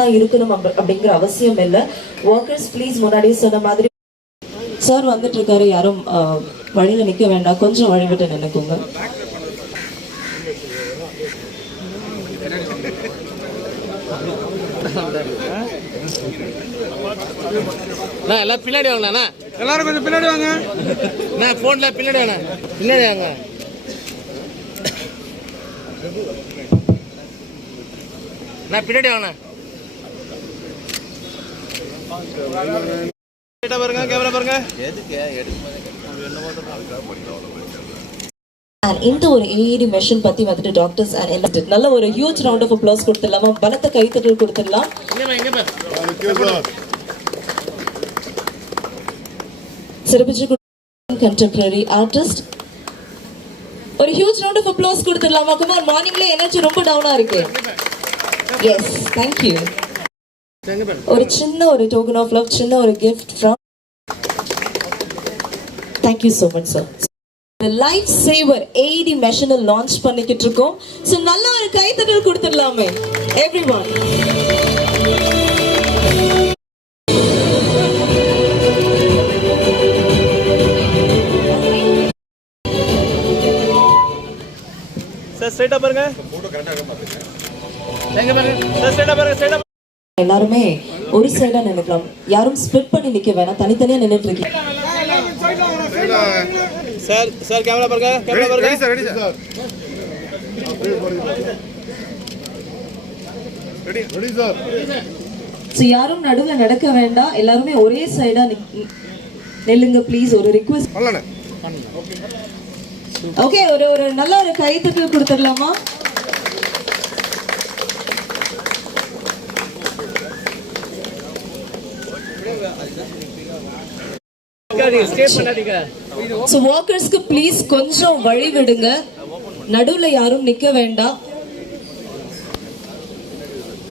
தான் இருக்கணும் அப்படிங்கிற அவசியம் இல்லை. ஒர்க்கர்ஸ் ப்ளீஸ் முன்னாடியே சொன்ன மாதிரி சார் வந்துட்டு இருக்காரு, யாரும் வழியில நிக்க வேண்டாம், கொஞ்சம் வழி விட்டு நினைக்குங்க. எல்லாம் பின்னாடி வாங்கண்ணா, எல்லாரும் கொஞ்சம் பின்னாடி வாங்க. நான் போன்ல பின்னாடி வாங்க, பின்னாடி வாங்க. நான் பின்னாடி வாங்க. பாருங்க, கேமரா பாருங்க. இந்த ஒரு ஏடி மெஷின் பத்தி வந்துட்டு டாக்டர்ஸ் அண்ட் எல்லா நல்ல ஒரு ஹியூஜ் ரவுண்ட் ஆஃப் அப்ளாஸ் கொடுத்துடலாமா? பலத்த கைத்தட்டல் கொடுத்துடலாம். சிறப்பிச்சு கண்டெம்பரரி ஆர்டிஸ்ட் ஒரு ஹியூஜ் ரவுண்ட் ஆஃப் அப்ளாஸ் கொடுத்துடலாமா? கம் ஆன், மார்னிங்ல எனர்ஜி ரொம்ப டவுனா இருக்கு. Yes, thank you. ஒரு சின்ன ஒரு டோக்கன் ஆஃப் லவ், சின்ன ஒரு gift from. Thank you so much sir. The life saver AED machine launch பண்ணிக்கிட்டு இருக்கோம். So நல்ல ஒரு கைத்தட்டல் கொடுத்துடலாமே everyone. சார் ஸ்ட்ரைட்டா பாருங்க. போட்டோ கரெக்ட்டா இருக்க பாருங்க. எங்க பாருங்க சார், ஸ்ட்ரைட்டா பாருங்க, ஸ்ட்ரைட்டா. எல்லாருமே ஒரு சைடா நின்னுக்கலாம், யாரும் ஸ்ப்ளிட் பண்ணி நிக்க வேணாம், தனித்தனியா நின்னுட்டு இருக்கீங்க. சார் சார் கேமரா பாருங்க, கேமரா பாருங்க. Ready sir, ready sir. Ready ready sir. So யாரும் நடுவுல நடக்க வேண்டாம், எல்லாரும் ஒரே சைடா நில்லுங்க ப்ளீஸ். ஒரு ரிக்வெஸ்ட் பண்ணலானே. ஓகே, ஒரு நல்ல ஒரு கைத்தட்டல் கொடுத்துடலாமா? So workers க்கு ப்ளீஸ் கொஞ்சம் வழி விடுங்க, நடுவுல யாரும் நிக்க வேண்டாம்.